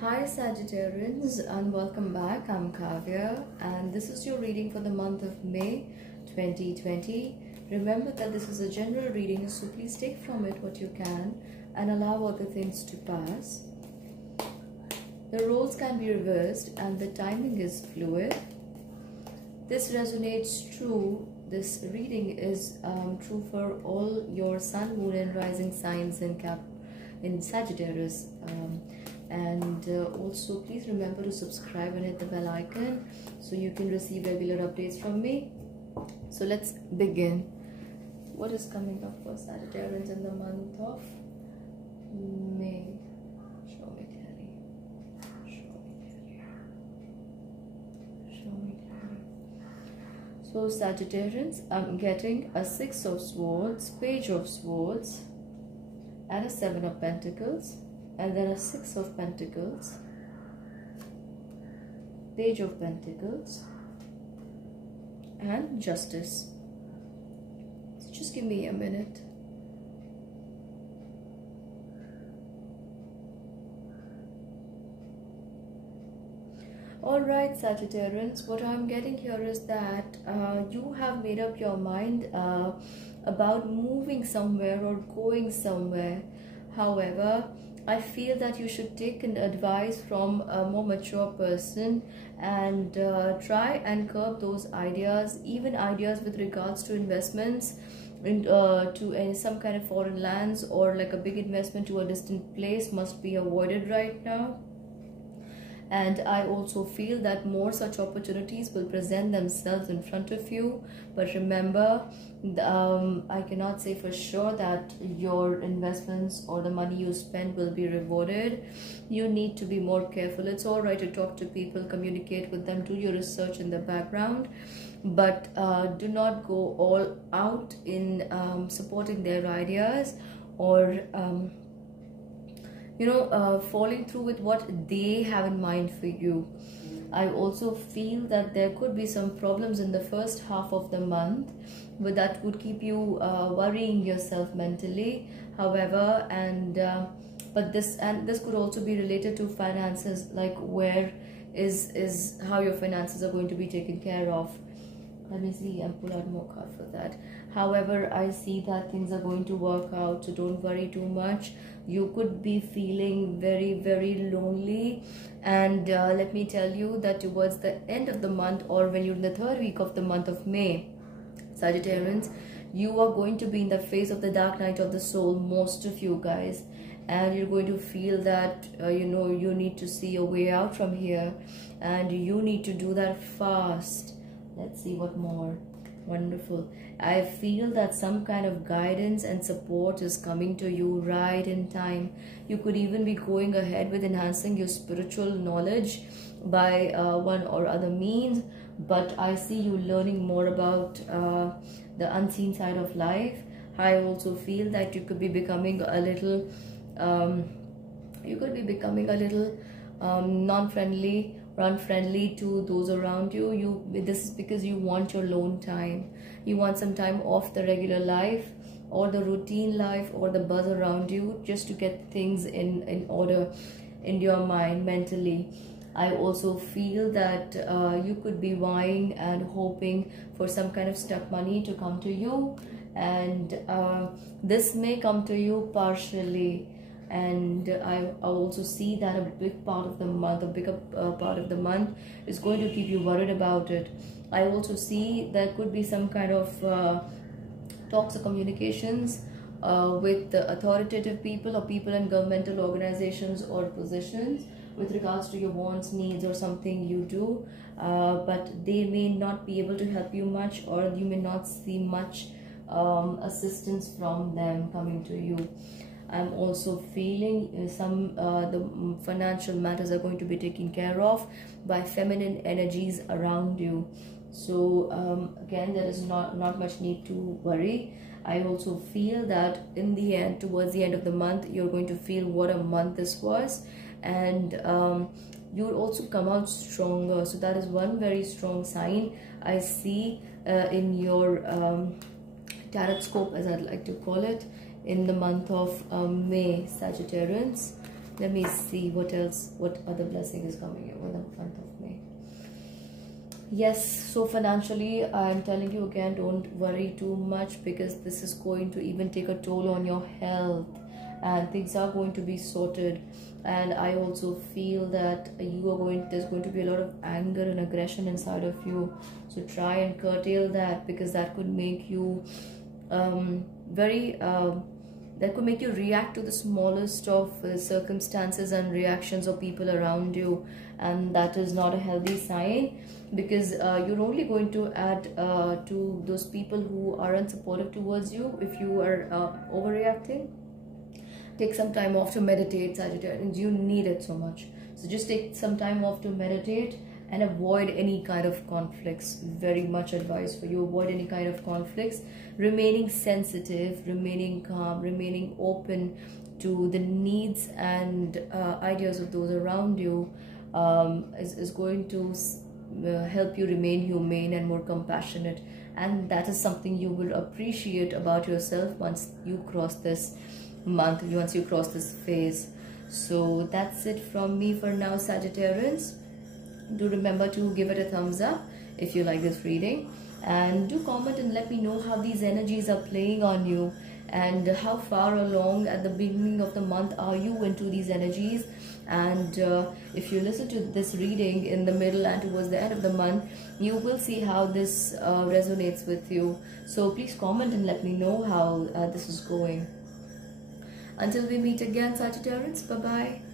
Hi Sagittarians and welcome back. I'm Kavya and this is your reading for the month of May 2020. Remember that this is a general reading, so please take from it what you can and allow other things to pass. The roles can be reversed and the timing is fluid. This resonates true. This reading is true for all your sun, moon and rising signs in Sagittarius. Also please remember to subscribe and hit the bell icon so you can receive regular updates from me. So let's begin. What is coming up for Sagittarians in the month of May? Show me clearly. Show me clearly. So Sagittarians, I'm getting a Six of Swords, Page of Swords and a Seven of Pentacles. And then a Six of Pentacles, Page of Pentacles, and Justice. So just give me a minute. Alright Sagittarians, what I'm getting here is that you have made up your mind about moving somewhere or going somewhere. However, I feel that you should take an advice from a more mature person and try and curb those ideas, even ideas with regards to investments to some kind of foreign lands or like a big investment to a distant place must be avoided right now. And I also feel that more such opportunities will present themselves in front of you. But remember, I cannot say for sure that your investments or the money you spend will be rewarded. You need to be more careful. It's all right to talk to people, communicate with them, do your research in the background, but do not go all out in supporting their ideas or falling through with what they have in mind for you. I also feel that there could be some problems in the first half of the month, but that would keep you worrying yourself mentally. However, but this could also be related to finances, like where is how your finances are going to be taken care of. Let me see and pull out more card for that. However, I see that things are going to work out, so don't worry too much. You could be feeling very, very lonely. And let me tell you that towards the end of the month or when you're in the third week of the month of May, Sagittarians, you are going to be in the phase of the dark night of the soul, most of you guys. And you're going to feel that, you need to see a way out from here. And you need to do that fast. Let's see what more. Wonderful. I feel that some kind of guidance and support is coming to you right in time. You could even be going ahead with enhancing your spiritual knowledge by one or other means. But I see you learning more about the unseen side of life. I also feel that you could be becoming a little non-friendly, unfriendly to those around you. This is because you want your alone time. You want some time off the regular life or the routine life or the buzz around you, just to get things in order in your mind mentally. I also feel that you could be vying and hoping for some kind of stuck money to come to you, and this may come to you partially. And I also see that a big part of the month, a bigger part of the month is going to keep you worried about it. I also see there could be some kind of talks or communications with the authoritative people or people in governmental organizations or positions with regards to your wants, needs, or something you do, but they may not be able to help you much, or you may not see much assistance from them coming to you. I'm also feeling the financial matters are going to be taken care of by feminine energies around you. So again, there is not much need to worry. I also feel that in the end, towards the end of the month, you're going to feel what a month this was, and you'll also come out stronger. So that is one very strong sign I see in your tarot scope, as I'd like to call it, in the month of May, Sagittarians. Let me see what else, what other blessing is coming over in front of me. Yes, so financially, I'm telling you again, don't worry too much, because this is going to even take a toll on your health, and things are going to be sorted. And I also feel that there's going to be a lot of anger and aggression inside of you. So try and curtail that, because that could make you very that could make you react to the smallest of circumstances and reactions of people around you, and that is not a healthy sign, because you're only going to add to those people who are unsupportive towards you if you are overreacting. Take some time off to meditate, Sagittarius. You need it so much. So just take some time off to meditate and avoid any kind of conflicts. Very much advice for you. Avoid any kind of conflicts. Remaining sensitive, remaining calm, remaining open to the needs and ideas of those around you is going to help you remain humane and more compassionate. And that is something you will appreciate about yourself once you cross this month, once you cross this phase. So that's it from me for now, Sagittarians. Do remember to give it a thumbs up if you like this reading, and do comment and let me know how these energies are playing on you, and how far along at the beginning of the month are you into these energies. And if you listen to this reading in the middle and towards the end of the month, you will see how this resonates with you. So please comment and let me know how this is going. Until we meet again, Sagittarians, bye bye.